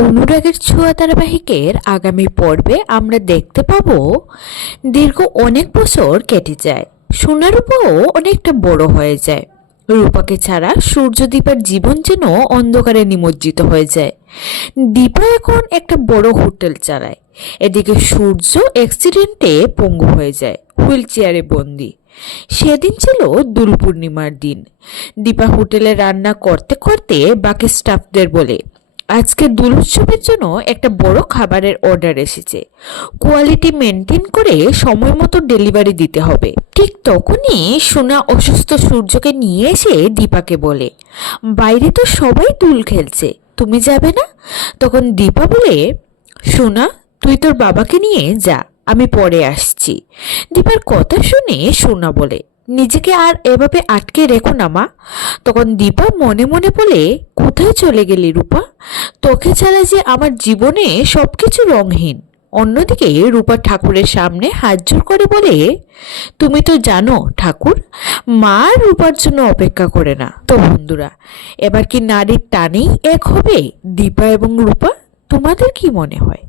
অনুরাগের ছোঁয়া ধারাবাহিকের আগামী পর্বে আমরা দেখতে পাবো দীর্ঘ অনেক বছর কেটে যায়, সোনা রূপাও অনেকটা বড় হয়ে যায়। রূপাকে ছাড়া সূর্য দীপার জীবন যেন অন্ধকারে নিমজ্জিত হয়ে যায়। দীপা এখন একটা বড় হোটেল চালায়, এদিকে সূর্য অ্যাক্সিডেন্টে পঙ্গু হয়ে যায়, হুইল চেয়ারে বন্দি। সেদিন ছিল দোল পূর্ণিমার দিন। দীপা হোটেলে রান্না করতে করতে বাকি স্টাফদের বলে, আজকে দোল উৎসবের জন্য একটা বড় খাবারের অর্ডার এসেছে, কোয়ালিটি মেনটেন করে সময় মতো ডেলিভারি দিতে হবে। ঠিক তখনই সোনা অসুস্থ সূর্যকে নিয়ে এসে দীপাকে বলে, বাইরে তো সবাই দোল খেলছে, তুমি যাবে না? তখন দীপা বলে, সোনা তুই তোর বাবাকে নিয়ে যা, আমি পরে আসছি। দীপার কথা শুনে সোনা বলে, নিজেকে আর এভাবে আটকে রেখো না মা। তখন দীপা মনে মনে বলে, কোথায় চলে গেলি রূপা? তোকে ছাড়া যে আমার জীবনে সবকিছু রঙহীন। অন্যদিকে রূপা ঠাকুরের সামনে হাত জোড় করে বলে, তুমি তো জানো ঠাকুর, মা রূপার জন্য অপেক্ষা করে না। তো বন্ধুরা, এবার কি নারীর টানেই এক হবে দীপা এবং রূপা? তোমাদের কি মনে হয়?